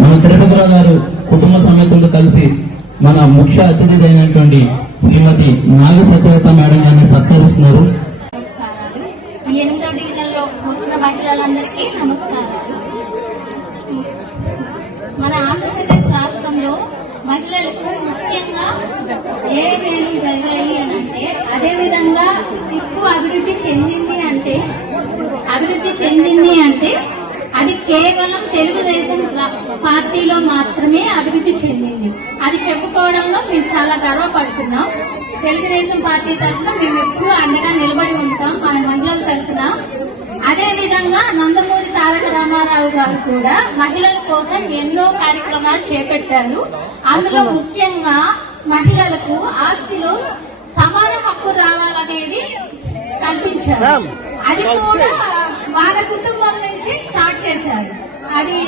మన తిరుపతిరావు గారు కుటుంబ సమేతంతో కలిసి మన ముఖ్య అతిథి అయినటువంటి శ్రీమతి నాగ సచేత మేడం గారిని సత్కరిస్తున్నారు. మహిళలకు ముఖ్యంగా ఏ మేలు జరిగాయి అని అంటే అదే విధంగా ఎక్కువ అభివృద్ధి చెందింది అంటే అభివృద్ధి చెందింది అంటే అది కేవలం తెలుగుదేశం పార్టీలో మాత్రమే అభివృద్ధి చెందింది. అది చెప్పుకోవడంలో మేము చాలా గర్వపడుతున్నాం. తెలుగుదేశం పార్టీ తరఫున మేము ఎప్పుడూ అండగా నిలబడి ఉంటాం మన మహిళల తరఫున. అదే విధంగా నందమూరి తారక రామారావు గారు కూడా మహిళల కోసం ఎన్నో కార్యక్రమాలు చేపట్టారు. అందులో ముఖ్యంగా మహిళలకు ఆస్తిలో సమాన హక్కు రావాలనేది కల్పించారు. అది కూడా వాళ్ళ కుటుంబం నుంచి స్టార్ట్ చేశారు. అది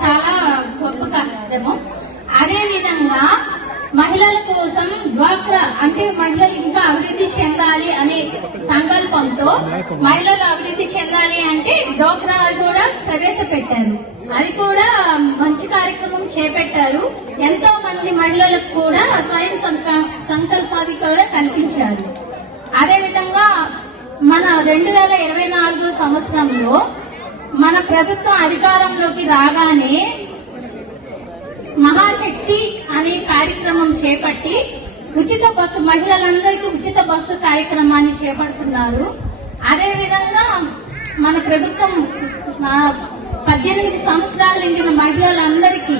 చాలా గొప్ప కార్యక్రమం. అదే విధంగా మహిళల కోసం డ్వాక్రా అంటే మహిళలు ఇంకా అభివృద్ధి చెందాలి అనే సంకల్పంతో మహిళలు అభివృద్ధి చెందాలి అంటే డ్వాక్రా కూడా ప్రవేశపెట్టారు. అది కూడా మంచి కార్యక్రమం చేపట్టారు. ఎంతో మంది మహిళలకు కూడా స్వయం సంకల్పాది కూడా కల్పించారు. అదేవిధంగా మన రెండు వేల ఇరవై నాలుగు సంవత్సరంలో మన ప్రభుత్వం అధికారంలోకి రాగానే మహాశక్తి అనే కార్యక్రమం చేపట్టి ఉచిత బస్సు మహిళలందరికీ ఉచిత బస్సు కార్యక్రమాన్ని చేపడుతున్నారు. అదే విధంగా మన ప్రభుత్వం పద్దెనిమిది సంవత్సరాలు నిండిన మహిళలందరికీ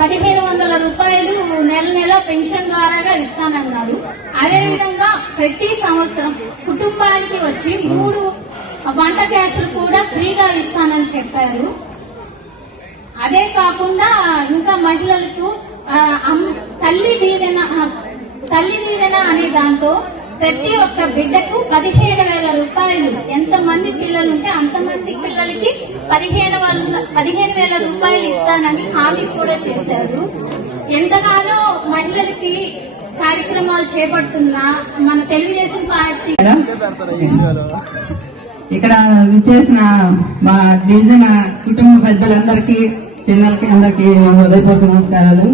పదిహేను వందల రూపాయలు నెల నెల పెన్షన్ ద్వారాగా ఇస్తానన్నారు. అదే విధంగా ప్రతి సంవత్సరం కుటుంబానికి వచ్చి మూడు వంట గ్యాసులు కూడా ఫ్రీగా ఇస్తానని చెప్పారు. అదే కాకుండా ఇంకా మహిళలకు తల్లి దీవెన తల్లి దీవెన అనే దాంతో ప్రతి ఒక్క బిడ్డకు పదిహేను వేల రూపాయలు. ఎంత మంది పిల్లలు ఉంటే అంతమంది పిల్లలకి పదిహేను వాళ్ళు పదిహేను వేల రూపాయలు ఇస్తానని హామీ కూడా చేశారు. ఎంతగానో మహిళలకి కార్యక్రమాలు చేపడుతున్న మన తెలుగుదేశం పార్టీ. ఇక్కడ విచ్చేసిన మా డివిజన్ కుటుంబ పెద్దలందరికీ చిన్నలకి అందరికీ హృదయపూర్వక నమస్కారాలు.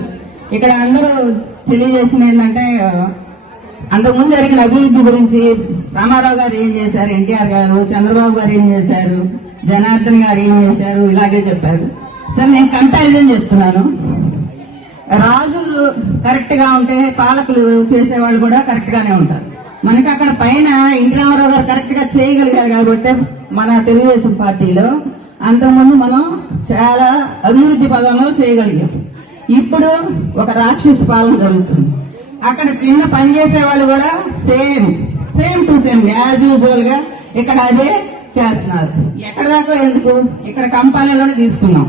ఇక్కడ అందరూ తెలియజేసిన ఏంటంటే అంతకుముందు జరిగిన అభివృద్ధి గురించి రామారావు గారు ఏం చేశారు ఎన్టీఆర్ గారు చంద్రబాబు గారు ఏం చేశారు జనార్దన్ గారు ఏం చేశారు ఇలాగే చెప్పారు. సరే నేను కంపారిజన్ చెప్తున్నాను. రాజులు కరెక్ట్గా ఉంటే పాలకులు చేసేవాళ్ళు కూడా కరెక్ట్ గానే ఉంటారు. మనకి అక్కడ పైన ఇంటి రామారావు గారు కరెక్ట్గా చేయగలిగారు కాబట్టి మన తెలుగుదేశం పార్టీలో అంతకుముందు మనం చాలా అభివృద్ధి పదంలో చేయగలిగాం. ఇప్పుడు ఒక రాక్షస పాలన జరుగుతుంది. అక్కడ కింద పనిచేసే వాళ్ళు కూడా same same to same as యూజువల్గా ఇక్కడ అదే చేస్తున్నారు. ఎక్కడ దాకా ఎందుకు? ఇక్కడ కంపెనీలోనే తీసుకున్నాం.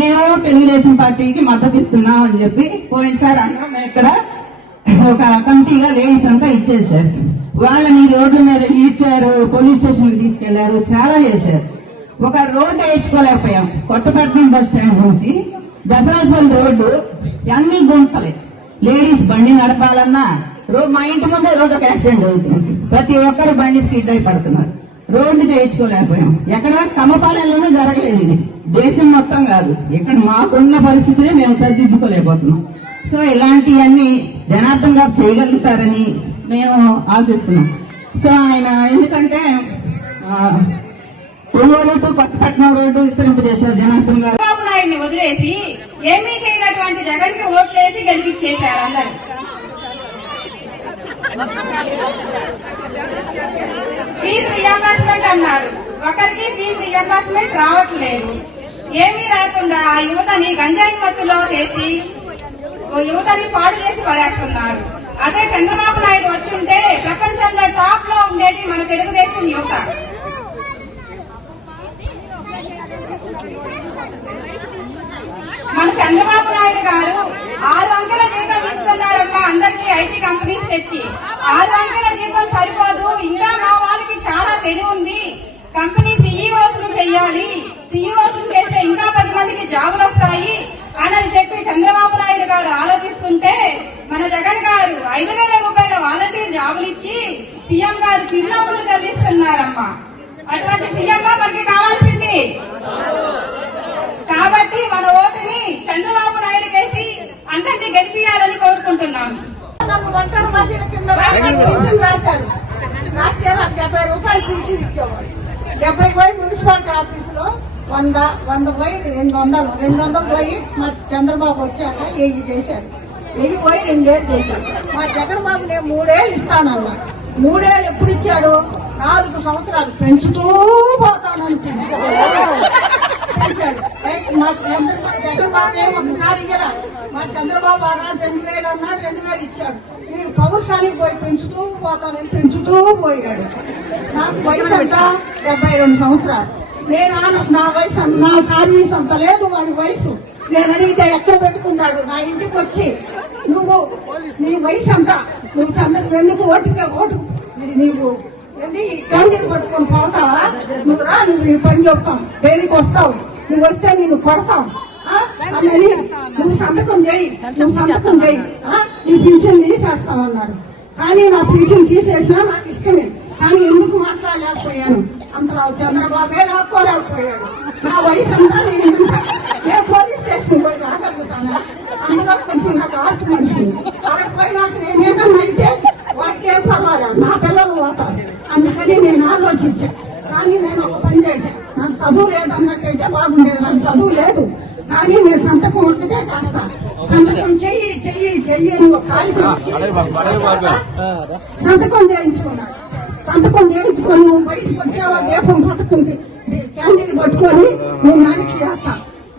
మేము తెలుగుదేశం పార్టీకి మద్దతు ఇస్తున్నాం అని చెప్పి పోయినసారి అందరం ఇక్కడ ఒక కమిటీగా లేడీస్ అంతా ఇచ్చేసారు వాళ్ళని రోడ్ల మీద ఇచ్చారు పోలీస్ స్టేషన్ తీసుకెళ్ళారు చాలా చేశారు. ఒక రోడ్డు వేయించుకోలేకపోయాం కొత్తపట్నం బస్ స్టాండ్ నుంచి దసరాస్పల్లి రోడ్డు అన్ని గుంటలే. లేడీస్ బండి నడపాలన్నా రో మా ఇంటి ముందే రోజు ఒక యాక్సిడెంట్ అవుతుంది ప్రతి ఒక్కరు బండి స్పీడ్ అయి పడుతున్నారు. రోడ్డు చేయించుకోలేకపోయాం ఎక్కడ కమపాలెంలోనే జరగలేదు ఇది. దేశం మొత్తం కాదు. ఇక్కడ మాకున్న పరిస్థితులే మేము సరిదిద్దుకోలేకపోతున్నాం. సో ఇలాంటివన్నీ జనార్దన్ గారు చేయగలుగుతారని మేము ఆశిస్తున్నాం. సో ఆయన ఎందుకంటే ఆ, టు కొత్తపట్నం రోడ్డు విస్తరింపజేశారు జనార్దన్ గారు. చంద్రబాబు నాయుడిని వదిలేసి ఏమీ చేయనటువంటి జగన్కి ఓట్లేసి గెలిపించేశారు అందరు. ఫీజు రియంబర్స్మెంట్ అన్నారు. ఒకరికి ఫీజు రియంబర్స్మెంట్ రావట్లేదు. ఏమీ రాకుండా ఆ యువతని గంజాయి మత్తులో చేసి ఓ యువతని పాడు చేసి పడేస్తున్నారు. అదే చంద్రబాబు నాయుడు వచ్చుంటే ప్రపంచంలో టాప్లో ఉండేది మన తెలుగుదేశం యువత. మన చంద్రబాబు నాయుడు గారు ఆరు అంకెల జీతం ఇస్తున్నారమ్మా అందరికీ ఐటీ కంపెనీస్ తెచ్చి. ఆరు అంకెల జీతం సరిపోదు ఇంకా మా వాళ్ళకి చాలా తెలివి ఉంది. కంపెనీ సిఇఓస్ను చెయ్యాలి. సీఈఓస్ చేస్తే ఇంకా పది మందికి జాబులు వస్తాయి. అని చెప్పి చంద్రబాబు నాయుడు గారు ఆలోచిస్తుంటే మన జగన్ గారు ఐదు వేల రూపాయల వాలంటీర్ జాబులు ఇచ్చి సీఎం గారు చిరునవ్వులు చెల్లిస్తున్నారమ్మా. అటువంటి సీఎం మనకి కావాల్సింది. కాబట్టి మన ఓటి చంద్రబాబు నాయుడు కేసి అందరినీ గెలిపియాలని కోరుకుంటున్నాం ఒంటరి మధ్యల కింద రాశారు. రాస్తే డెబ్బై రూపాయలు పెన్షన్ ఇచ్చేవాడు డెబ్బై పోయి మున్సిపాలిటీ ఆఫీస్లో వంద వంద పోయి రెండు వందలు రెండు వందలు పోయి మా చంద్రబాబు వచ్చాక ఏవి చేశాడు. ఏవి పోయి రెండేళ్ళు చేశాడు. మా జగన్బాబు నేను మూడేళ్ళు ఇస్తానన్నా మూడేళ్ళు ఎప్పుడు ఇచ్చాడు? నాలుగు సంవత్సరాలు పెంచుతూ పోతానని పెంచాడు మా ఒకసారి ఇయ్యరా? మా చంద్రబాబు అన్నాడు రెండు వేలు అన్నాడు రెండు వేలు ఇచ్చాడు. మీరు ప్రభుత్వానికి పోయి పెంచుతూ పోతానని పెంచుతూ పోయాడు. నాకు వయసు అంత డెబ్బై రెండు సంవత్సరాలు. నేను నా వయసు అంత- నా సర్వీస్ అంత లేదు వాడి వయసు. నేను అడిగితే ఎక్కడ పెట్టుకున్నాడు? నా ఇంటికి వచ్చి నువ్వు నీ వయసు అంత నువ్వు చంద్ర ఎందుకు ఓటుగా ఓటు? ఇది నీవు ఎందుకు క్యాండిల్ పట్టుకొని పోతావా? నువ్వు రా నువ్వు ఈ పని చెప్తాం. దేనికి వస్తావు? నువ్వు వస్తే నేను కొడతాం. నువ్వు సంతకం చేయి. నువ్వు సంతకం చేయి? నీ పింఛన్ తీసేస్తామన్నారు కానీ నా పింఛన్ తీసేసినా నాకు ఇష్టమే. కానీ ఎందుకు మాట్లాడలేకపోయాను? అంతలో చంద్రబాబే లాక్కోలేకపోయాడు. నా వయసు అంతా నేను నేను పోలీస్ స్టేషన్ పోయి రాగలుగుతాను? అందులో కొంచెం నాకు ఆర్ట్ మనిషి. అక్కడికి పోయి నాకు నేను ఏదన్నా అయితే వాటికి ఏం పర్వాలేదు నా పిల్లలు పోతారు. అందుకని నేను ఆలోచించాను కానీ నేను ఒక పని చేశాను నాకు చదువు లేదన్నట్టయితే బాగుండేది నాకు చదువు లేదు. కానీ నేను సంతకం ఒకటే కాస్త. సంతకం చెయ్యి చెయ్యి చెయ్యి అని ఒక కాగితం ఇచ్చి, సంతకం చేయించుకున్నాడు సంతకం చేయించుకొని నువ్వు బయటకు వచ్చావా? దీపం పట్టుకుంది. క్యాండిల్ పట్టుకొని నువ్వు నాయకు చేస్తా.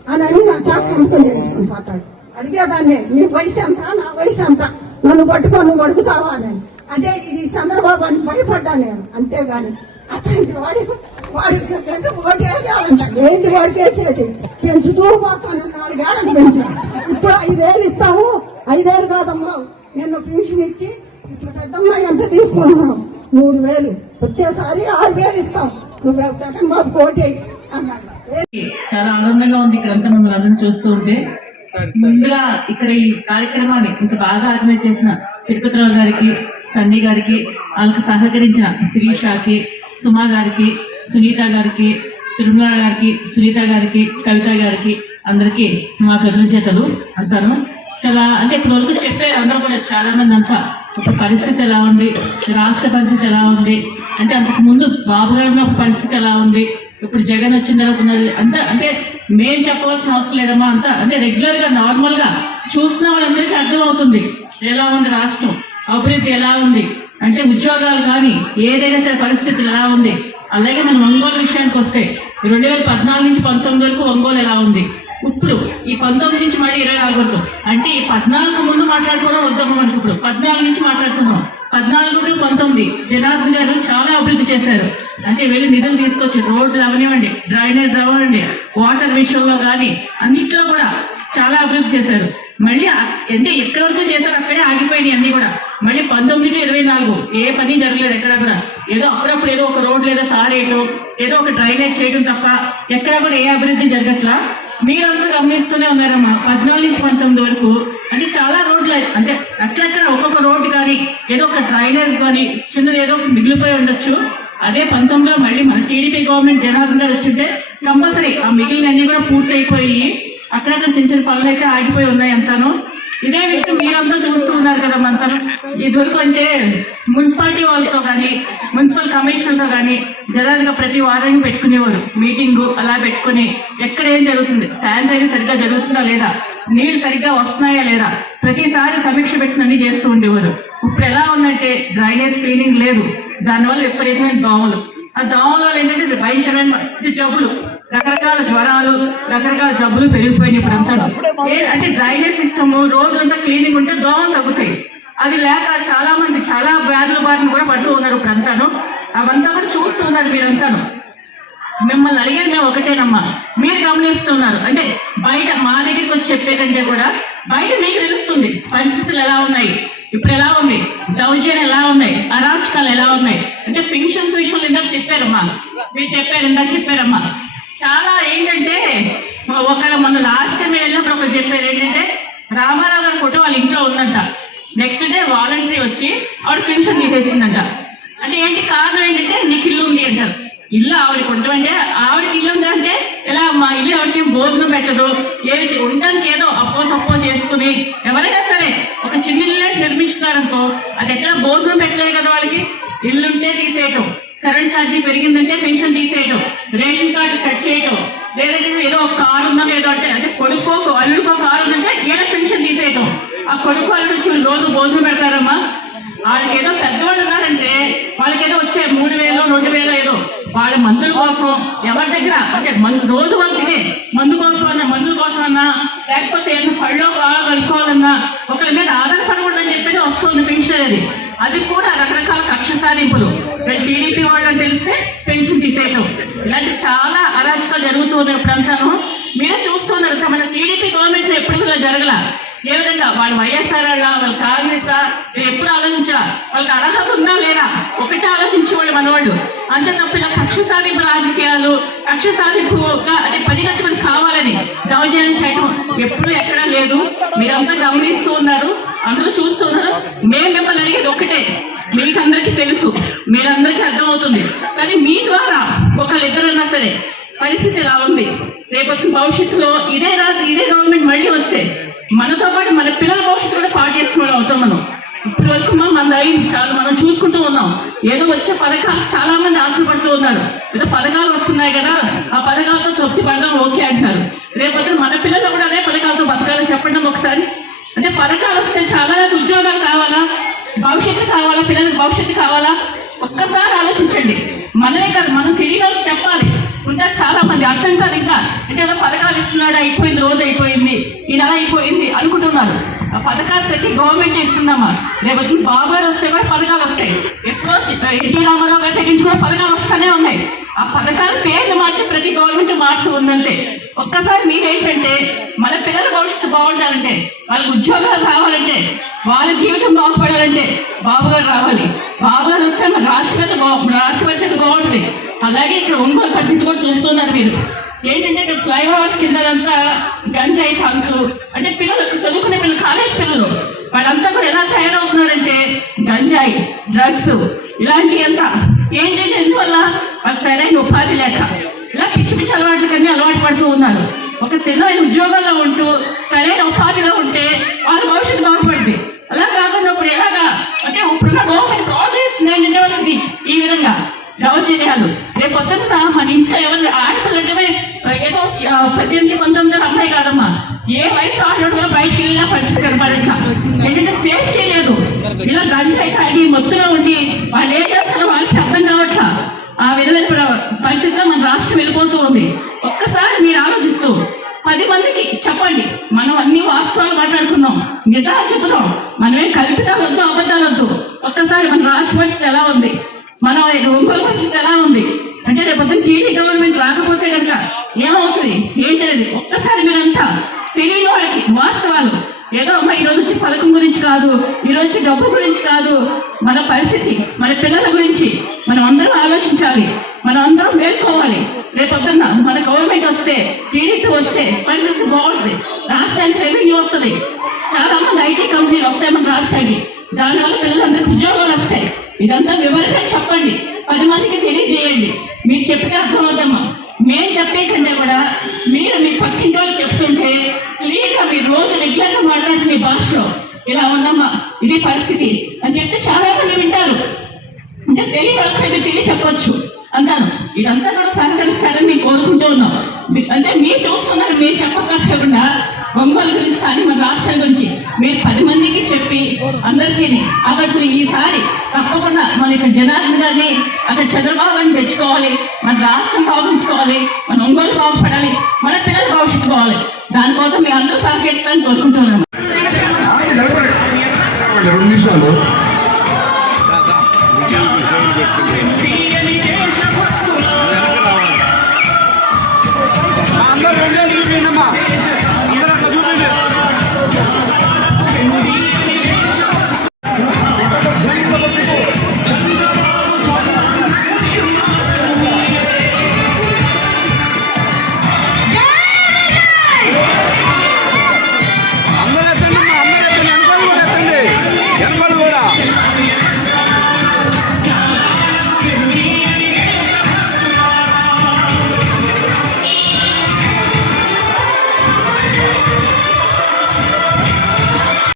అని అని నా చేత సంతకం చేయించుకుని పోతాడు. అడిగేదాన్ని నీ వయసు ఎంత? నా వయసు ఎంత? నన్ను పట్టుకొని నువ్వు అడుగుతావా? అని. అదే ఇది చంద్రబాబు అని భయపడ్డా నేను. అంతేగాని అతనికి వాడి వాడికి ఓటు వేసేయాలంట ఏంటి వేసేది పెంచుతూ పోతాను నాలుగేళ్ళకి పెంచాను ఇప్పుడు ఐదేళ్ళు ఇస్తాము. ఐదేళ్ళు కాదమ్మా నిన్న పెన్షన్ ఇచ్చి ఇప్పుడు పెద్దమ్మాయి ఎంత తీసుకున్నావు? మూడు వేలు వచ్చేసారి ఆరు వేలు ఇస్తాం. నువ్వు జగన్ బాబు కోటి అన్నాడు. చాలా ఆనందంగా ఉంది ఇక్కడంతా మిమ్మల్ని అందరినీ చూస్తూ ఉంటే. ముందుగా ఇక్కడ ఈ కార్యక్రమాన్ని ఇంత బాగా ఆర్గనైజ్ చేసిన తిరుపతిరావు గారికి సన్నీ గారికి వాళ్ళకి సహకరించిన శిరీషకి సుమా గారికి సునీత గారికి తిరుమల గారికి సునీత గారికి కవిత గారికి అందరికీ మా కృతజ్ఞతలు అంటాను. చాలా అంటే ఇప్పుడు వరకు చెప్పే అందరూ కూడా చాలా మంది అంతా ఇప్పుడు పరిస్థితి ఎలా ఉంది? రాష్ట్ర పరిస్థితి ఎలా ఉంది? అంటే అంతకు ముందు బాబు గారి ఉన్న పరిస్థితి ఎలా ఉంది? ఇప్పుడు జగన్ వచ్చిన తర్వాత ఉన్నది అంతా అంటే మేము చెప్పవలసిన అవసరం లేదమ్మా అంతా అంటే రెగ్యులర్గా నార్మల్గా చూస్తున్న వాళ్ళందరికీ అర్థమవుతుంది. ఎలా ఉంది రాష్ట్రం? అభివృద్ధి ఎలా ఉంది? అంటే ఉద్యోగాలు కానీ ఏదైనా సరే పరిస్థితులు ఎలా ఉంది? అలాగే మనం ఒంగోలు విషయానికి వస్తే రెండు వేల పద్నాలుగు నుంచి పంతొమ్మిది వరకు ఒంగోలు ఎలా ఉంది? ఇప్పుడు ఈ పంతొమ్మిది నుంచి మళ్ళీ ఇరవై నాలుగు వరకు. అంటే ఈ పద్నాలుగు ముందు మాట్లాడుకోవడం వద్దాము మనకి ఇప్పుడు. పద్నాలుగు నుంచి మాట్లాడుతున్నాం పద్నాలుగు టు పంతొమ్మిది. జనార్దన్ గారు చాలా అభివృద్ధి చేశారు. అంటే వెళ్ళి నిధులు తీసుకొచ్చి రోడ్లు అవనివ్వండి డ్రైనేజ్ అవనివ్వండి వాటర్ విషయంలో కానీ అన్నిట్లో కూడా చాలా అభివృద్ధి చేశారు. మళ్ళీ అంటే ఎక్కడి వరకు చేశారు అక్కడే ఆగిపోయినాయి అన్నీ కూడా. మళ్ళీ పంతొమ్మిది ఇరవై నాలుగు. ఏ పని జరగలేదు ఎక్కడ కూడా. ఏదో అప్పుడప్పుడు ఏదో ఒక రోడ్ లేదా తారేయటం ఏదో ఒక డ్రైనేజ్ చేయడం తప్ప ఎక్కడ కూడా ఏ అభివృద్ధి జరగట్లా? మీరందరూ గమనిస్తూనే ఉన్నారమ్మా. పద్నాలుగు నుంచి పంతొమ్మిది వరకు అంటే చాలా రోడ్లు అంటే అట్లక్కడ ఒక్కొక్క రోడ్డు కానీ ఏదో ఒక డ్రైనేజ్ కానీ చిన్నది ఏదో మిగిలిపోయి ఉండొచ్చు. అదే పంతొమ్మిదిలో మళ్ళీ మన టీడీపీ గవర్నమెంట్ జనార్దన్ గారు వచ్చింటే కంపల్సరీ ఆ మిగిలినన్నీ కూడా పూర్తి అయిపోయి అక్కడక్కడ చిన్న చిన్న పనులు అయితే ఆగిపోయి ఉన్నాయి అంతాను. ఇదే విషయం మీరంతా చూస్తూ ఉన్నారు కదా అంతా ఇదివరకు అంటే మున్సిపాలిటీ వాళ్ళతో కానీ మున్సిపల్ కమిషనర్తో కానీ జనరల్గా ప్రతి వారం పెట్టుకునేవారు. మీటింగు అలా పెట్టుకుని ఎక్కడ ఏం జరుగుతుంది? శానిటైజర్ సరిగ్గా జరుగుతుందా లేదా? నీళ్ళు సరిగ్గా వస్తున్నాయా లేదా? ప్రతిసారి సమీక్ష పెట్టుకుని చేస్తూ ఉండేవారు. ఇప్పుడు ఎలా ఉందంటే డ్రైనేజ్ క్లీనింగ్ లేదు. దానివల్ల విపరీతమైన దోమలు. ఆ దోమల వల్ల ఏంటంటే భయంకరమైన జబ్బులు. రకరకాల జ్వరాలు రకరకాల జబ్బులు పెరిగిపోయినాయి ఇప్పుడు అంతా అంటే డ్రైనేజ్ సిస్టమ్ రోజంతా క్లీనింగ్ ఉంటే దోమలు తగ్గుతాయి. అది లేక చాలా మంది చాలా వ్యాధుల బారిన కూడా పడుతూ ఉన్నారు ఇప్పుడు అంతాను అవంతా కూడా చూస్తూ ఉన్నారు మీరంతాను. మిమ్మల్ని అడిగేది మేము ఒకటేనమ్మా. మీరు గమనిస్తున్నారు. అంటే బయట మా దగ్గరికి వచ్చి చెప్పేదంటే కూడా బయట మీకు తెలుస్తుంది పరిస్థితులు ఎలా ఉన్నాయి ఇప్పుడు ఎలా ఉంది దౌర్జన్యం ఎలా ఉన్నాయి అరాచకాలు ఎలా ఉన్నాయి. అంటే పెన్షన్స్ విషయంలో ఇందాక చెప్పారమ్మా. మీరు చెప్పారు ఇందాక చెప్పారమ్మా. చాలా ఏంటంటే ఒక మన లాస్ట్ టైం వెళ్ళినప్పుడు ఒకరు చెప్పారు ఏంటంటే రామారావు గారి ఫోటో వాళ్ళ ఇంట్లో ఉందంట. నెక్స్ట్ డే వాలంటరీ వచ్చి ఆవిడ పెన్షన్ తీసేసిందంట. అంటే ఏంటి కారణం ఏంటంటే నీకు ఇల్లు ఉంది అంటారు. ఇల్లు ఆవిడకి ఉండమంటే ఆవిడకి ఇల్లు ఉందంటే ఎలా మా ఇల్లు ఎవరికి భోజనం పెట్టదు ఏది ఉండడానికి ఏదో అప్పో సప్పో చేసుకుని ఎవరైనా సరే ఒక చిన్న ఇల్లు నిర్మించున్నారనుకో అది ఎట్లా భోజనం పెట్టలేదు కదా వాళ్ళకి ఇల్లుంటే తీసేయటం. కరెంట్ ఛార్జీ పెరిగిందంటే పెన్షన్ తీసేయటం రేషన్ కార్డు కట్ చేయటం లేదంటే ఏదో ఒక కారు ఉందా లేదో అంటే అంటే కొడుకో అల్లుడికో కారు ఉందంటే ఏదో పెన్షన్ తీసేయటం. ఆ కొడుకు అల్లుడు వచ్చి రోజు భోజనం పెడతారమ్మా. వాళ్ళకి ఏదో పెద్దవాళ్ళు ఉన్నారంటే వాళ్ళకి ఏదో వచ్చే మూడు వేలు రెండు వేలు ఏదో వాళ్ళ మందుల కోసం ఎవరి దగ్గర? అంటే మందు రోజు వాళ్ళు తినే మందు కోసం అన్నా మందుల కోసం అన్నా లేకపోతే ఏదైనా పళ్ళో కావాలనుకోవాలన్నా ఒకరి మీద ఆధారపడకూడదని చెప్పేది వస్తుంది పెన్షన్ అది అది కూడా రకరకాల కక్ష సాధింపులు. టీడీపీ వాళ్ళని తెలిస్తే పెన్షన్ తీసేయటం. ఇలాంటి చాలా అరాచకాలు జరుగుతున్న ప్రాంతాలను మీరే చూస్తున్నారు. మన టీడీపీ గవర్నమెంట్ ఎప్పుడు కూడా జరగల. ఏ విధంగా వాళ్ళు వైఎస్ఆర్ వాళ్ళు కాంగ్రెస్ ఎప్పుడు ఆలోచించా? వాళ్ళకి అర్హత ఉందా లేదా? ఒకటే ఆలోచించే వాళ్ళు మనవాళ్ళు. అంతే తప్ప ఇలా కక్ష సాధింపు రాజకీయాలు కక్ష సాధింపుగా అంటే పనిగట్టుకుని కావాలని దౌర్జన్యం చేయడం ఎప్పుడు ఎక్కడా లేదు. మీరంతా గమనిస్తూ ఉన్నారు. అందరూ చూస్తున్నారు మేము మిమ్మల్ని అడిగేది ఒకటే మీకందరికీ తెలుసు. మీరందరికీ అర్థమవుతుంది. కానీ మీ ద్వారా ఒకళ్ళిద్దరన్నా సరే పరిస్థితి ఎలా ఉంది? రేపటి భవిష్యత్తులో ఇదే రాజు ఇదే గవర్నమెంట్ మళ్ళీ వస్తే మనతో పాటు మన పిల్లల భవిష్యత్తు కూడా పాటు చేసుకోవడం అవుతాం మనం. ఇప్పటి వరకు మనం మన అయింది చాలా మనం చూసుకుంటూ ఉన్నాం. ఏదో వచ్చే పథకాలు చాలా మంది ఆశపడుతూ ఉన్నారు. ఏదో పథకాలు వస్తున్నాయి కదా ఆ పథకాలతో తృప్తి పడడం ఓకే అంటున్నారు. రేపొద్దు మన పిల్లలు కూడా అదే పథకాలతో బతకాలని చెప్పడం ఒకసారి. అంటే పథకాలు వస్తే చాలా ఉద్యోగాలు కావాలా? భవిష్యత్తు కావాలా? పిల్లలకు భవిష్యత్తు కావాలా? ఒక్కసారి ఆలోచించండి. మనమే కాదు మనం తెలియని వాళ్ళకి చెప్పాలి. ఉంటారు చాలా మంది అర్థం కాదు ఇంకా. అంటే ఏదో పథకాలు ఇస్తున్నాడు అయిపోయింది రోజు అయిపోయింది ఈ నెల అయిపోయింది అనుకుంటున్నారు. ఆ పథకాలు ప్రతి గవర్నమెంట్ ఇస్తుందమ్మా? రేపు బాబు గారు వస్తే కూడా పథకాలు వస్తాయి. ఎప్పుడో ఎన్టీ రామారావు గారి దగ్గర నుంచి కూడా పథకాలు వస్తూనే ఉన్నాయి. ఆ పథకాలు పేర్లు మార్చి ప్రతి గవర్నమెంట్ మారుతూ ఉందంటే ఒక్కసారి మీరేంటంటే మన పిల్లల భవిష్యత్తు బాగుండాలంటే వాళ్ళకి ఉద్యోగాలు రావాలంటే వాళ్ళ జీవితం బాగుపడాలంటే బాబుగారు రావాలి. బాబుగారు వస్తే మన రాష్ట్రపతి బాగు రాష్ట్ర పరిస్థితి బాగుంటుంది. అలాగే ఇక్కడ ఒంగోలు పరిస్థితి కూడా చూస్తున్నారు మీరు. ఏంటంటే ఇక్కడ ఫ్లైఓవర్ కిందదంతా గంజాయి టాంకులు అంటే పిల్లలు చదువుకునే పిల్లలు కాలేజ్ పిల్లలు వాళ్ళంతా కూడా ఎలా తయారవుతున్నారంటే గంజాయి డ్రగ్స్ ఇలాంటి అంతా. ఏంటంటే ఎందువల్ల? వాళ్ళ సరైన ఉపాధి లేక. పిచ్చి పిచ్చి అలవాట్లకన్నీ అలవాటు పడుతూ ఉన్నారు. ఒక తెలివైన ఉద్యోగంలో ఉంటూ సరైన ఉపాధిలో ఉంటే వాళ్ళ భవిష్యత్తు బాగుపడింది అలా కాకుండా ఇప్పుడు ఎలాగా? అంటే ఇప్పుడున్న గవర్నమెంట్ ప్రాజెక్ట్స్ నేను వాళ్ళకి ఈ విధంగా. దౌర్జన్యాలు. రేపు పొద్దున్న మన ఇంట్లో ఎవరు ఆడపిల్లంటే ఏదో పద్దెనిమిది పంతొమ్మిది అమ్మాయి కాదమ్మా. ఏ వయసు ఆడవాడు కూడా బయటికి వెళ్ళినా పరిస్థితి కనపడక ఏంటంటే సేఫ్టీ లేదు. ఇలా గంజాయి తాగి మొత్తులో ఉండి వాళ్ళు ఏం చేస్తారో వాళ్ళకి అర్థం కావట్లా. ఆ విధమైన పరిస్థితిలో మన రాష్ట్రం వెళ్ళిపోతూ ఉంది. ఒక్కసారి మీరు ఆలోచిస్తూ పది మందికి చెప్పండి. మనం అన్ని వాస్తవాలు మాట్లాడుకుందాం నిజాలు చెప్తున్నాం మనమే కల్పితాలు వద్దు అబద్ధాలు వద్దు ఒక్కసారి మన రాష్ట్ర పరిస్థితి ఎలా ఉంది? మన ఒంగోలు పరిస్థితి ఎలా ఉంది? అంటే రేపు టీడీ గవర్నమెంట్ రాకపోతే కనుక ఏమవుతుంది? ఏంటనేది ఒక్కసారి మీరంతా తెలియని వాళ్ళకి వాస్తవాలు. ఏదో అమ్మ ఈరోజు వచ్చి పథకం గురించి కాదు ఈ రోజు డబ్బు గురించి కాదు. మన పరిస్థితి మన పిల్లల గురించి ఉండాలి. మనం అందరం మేల్కోవాలి. రేపొద్దున్న మన గవర్నమెంట్ వస్తే టీడీపీ వస్తే పరిస్థితి బాగుంటుంది. రాష్ట్రానికి రెవెన్యూ వస్తుంది. చాలా మంది ఐటీ కంపెనీలు వస్తాయి మన రాష్ట్రానికి. దానివల్ల పిల్లలందరికీ ఉద్యోగాలు వస్తాయి. ఇదంతా వివరంగా చెప్పండి. పది మందికి తెలియజేయండి. మీరు చెప్పితే అర్థమవుతామా మేము చెప్పే కంటే కూడా మీరు మీ పక్కింటి వాళ్ళు చెప్తుంటే క్లియర్గా మీరు రోజు రెగ్యులర్గా మాట్లాడుతున్న మీ భాషలో. ఇలా ఉందమ్మా. ఇది పరిస్థితి అని చెప్తే చాలా మంది వింటారు. అంటే తెలియ వాళ్ళకి తెలియ చెప్పొచ్చు అంటాను. ఇదంతా కూడా సహకరిస్తారని మేము కోరుకుంటూ ఉన్నాం. అంటే మీరు చూస్తున్నారు మీరు చెప్పకుండా ఒంగోలు గురించి కానీ మన రాష్ట్రం గురించి మీరు పది మందికి చెప్పి అందరికీ అక్కడ ఈసారి తప్పకుండా మన ఇక్కడ జనార్దన్ గారిని అక్కడ చంద్రబాబు గారిని తెచ్చుకోవాలి మన రాష్ట్రం బాగుంచుకోవాలి మన ఒంగోలు బాగుపడాలి మన పిల్లలు భవిష్యత్తు పోవాలి దానికోసం మీ అందరూ సహకరిస్తారని కోరుకుంటున్నాను రెండు నిమిషాలు.